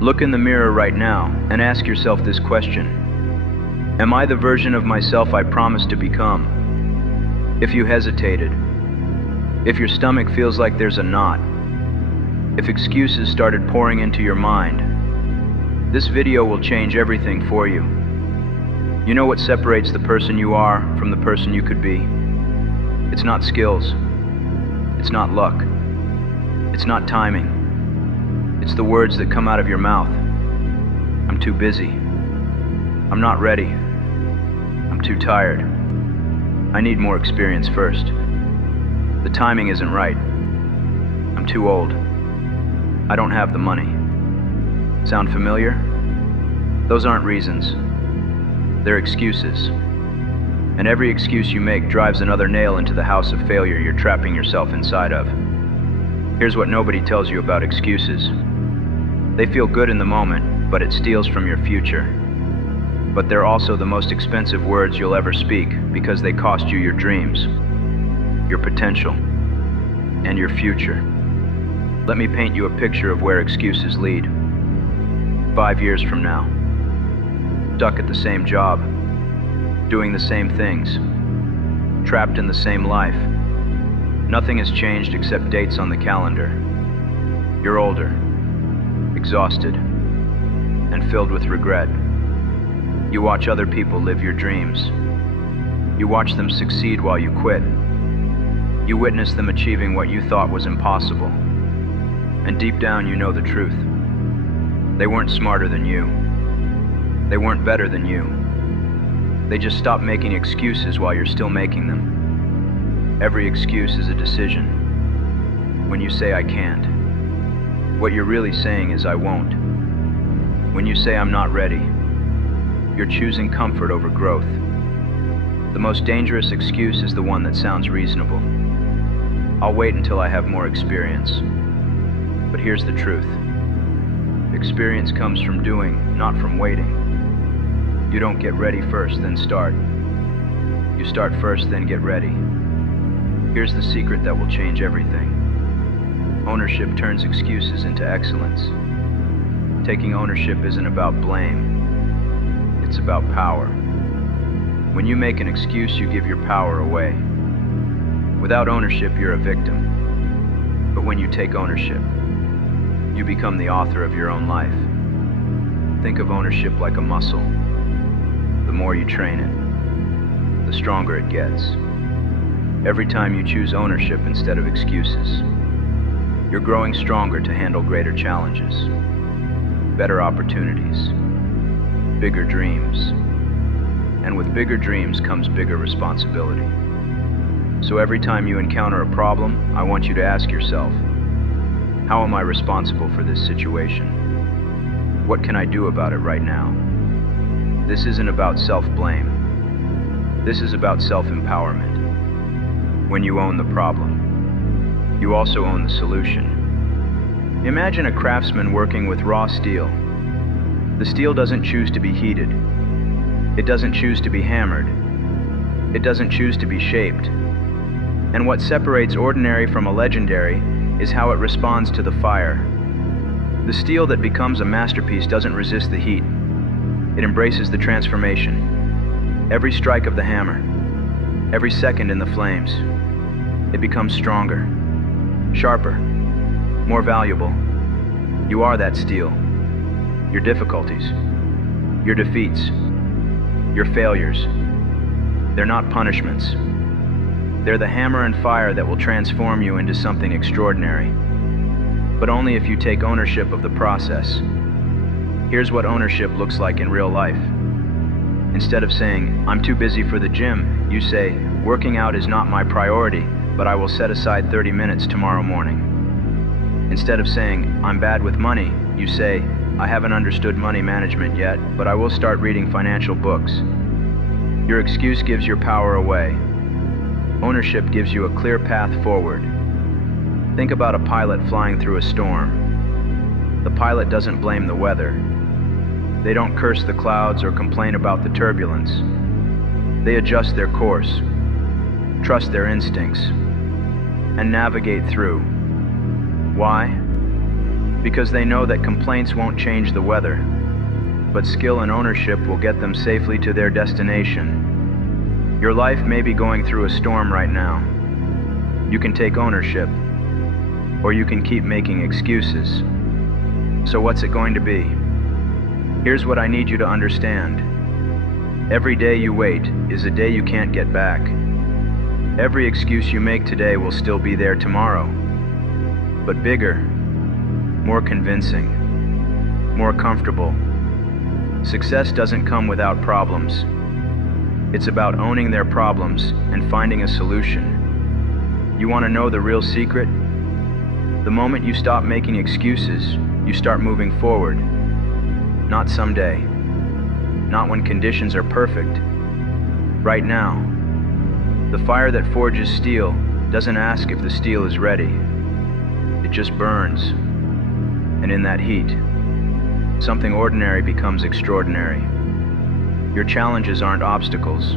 Look in the mirror right now and ask yourself this question. Am I the version of myself I promised to become? If you hesitated, if your stomach feels like there's a knot, if excuses started pouring into your mind, this video will change everything for you. You know what separates the person you are from the person you could be? It's not skills. It's not luck. It's not timing. It's the words that come out of your mouth. I'm too busy. I'm not ready. I'm too tired. I need more experience first. The timing isn't right. I'm too old. I don't have the money. Sound familiar? Those aren't reasons. They're excuses. And every excuse you make drives another nail into the house of failure you're trapping yourself inside of. Here's what nobody tells you about excuses. They feel good in the moment, but it steals from your future. But they're also the most expensive words you'll ever speak because they cost you your dreams, your potential, and your future. Let me paint you a picture of where excuses lead. 5 years from now, stuck at the same job, doing the same things, trapped in the same life. Nothing has changed except dates on the calendar. You're older, exhausted, and filled with regret. You watch other people live your dreams. You watch them succeed while you quit. You witness them achieving what you thought was impossible. And deep down you know the truth. They weren't smarter than you. They weren't better than you. They just stopped making excuses while you're still making them. Every excuse is a decision. When you say I can't, what you're really saying is I won't. When you say I'm not ready, you're choosing comfort over growth. The most dangerous excuse is the one that sounds reasonable. I'll wait until I have more experience. But here's the truth. Experience comes from doing, not from waiting. You don't get ready first, then start. You start first, then get ready. Here's the secret that will change everything. Ownership turns excuses into excellence. Taking ownership isn't about blame. It's about power. When you make an excuse, you give your power away. Without ownership, you're a victim. But when you take ownership, you become the author of your own life. Think of ownership like a muscle. The more you train it, the stronger it gets. Every time you choose ownership instead of excuses, you're growing stronger to handle greater challenges, better opportunities, bigger dreams. And with bigger dreams comes bigger responsibility. So every time you encounter a problem, I want you to ask yourself, how am I responsible for this situation? What can I do about it right now? This isn't about self-blame. This is about self-empowerment. When you own the problem, you also own the solution. Imagine a craftsman working with raw steel. The steel doesn't choose to be heated. It doesn't choose to be hammered. It doesn't choose to be shaped. And what separates ordinary from a legendary is how it responds to the fire. The steel that becomes a masterpiece doesn't resist the heat. It embraces the transformation. Every strike of the hammer, every second in the flames, it becomes stronger, sharper, more valuable. You are that steel. Your difficulties, your defeats, your failures, they're not punishments. They're the hammer and fire that will transform you into something extraordinary. But only if you take ownership of the process. Here's what ownership looks like in real life. Instead of saying, I'm too busy for the gym, you say, working out is not my priority, but I will set aside 30 minutes tomorrow morning. Instead of saying, I'm bad with money, you say, I haven't understood money management yet, but I will start reading financial books. Your excuse gives your power away. Ownership gives you a clear path forward. Think about a pilot flying through a storm. The pilot doesn't blame the weather. They don't curse the clouds or complain about the turbulence. They adjust their course, trust their instincts, and navigate through. Why? because they know that complaints won't change the weather, but skill and ownership will get them safely to their destination. Your life may be going through a storm right now. You can take ownership, or you can keep making excuses. So what's it going to be? Here's what I need you to understand. Every day you wait is a day you can't get back. Every excuse you make today will still be there tomorrow, but bigger, more convincing, more comfortable. Success doesn't come without problems. It's about owning their problems and finding a solution. You want to know the real secret? The moment you stop making excuses, you start moving forward. Not someday. Not when conditions are perfect. Right now. The fire that forges steel doesn't ask if the steel is ready. It just burns. And in that heat, something ordinary becomes extraordinary. Your challenges aren't obstacles.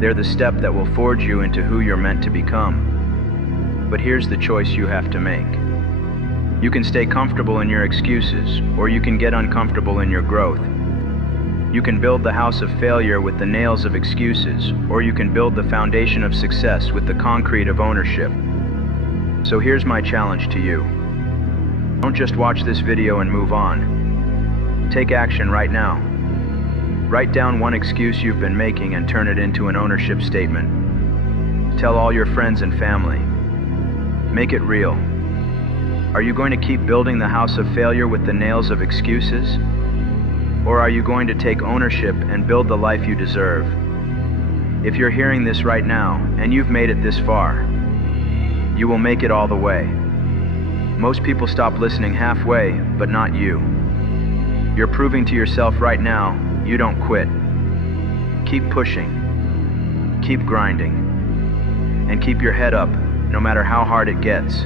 They're the step that will forge you into who you're meant to become. But here's the choice you have to make. You can stay comfortable in your excuses, or you can get uncomfortable in your growth. You can build the house of failure with the nails of excuses, or you can build the foundation of success with the concrete of ownership. So here's my challenge to you. Don't just watch this video and move on. Take action right now. Write down one excuse you've been making and turn it into an ownership statement. Tell all your friends and family. Make it real. Are you going to keep building the house of failure with the nails of excuses? Or are you going to take ownership and build the life you deserve? If you're hearing this right now, and you've made it this far, you will make it all the way. Most people stop listening halfway, but not you. You're proving to yourself right now, you don't quit. Keep pushing, keep grinding, and keep your head up, no matter how hard it gets.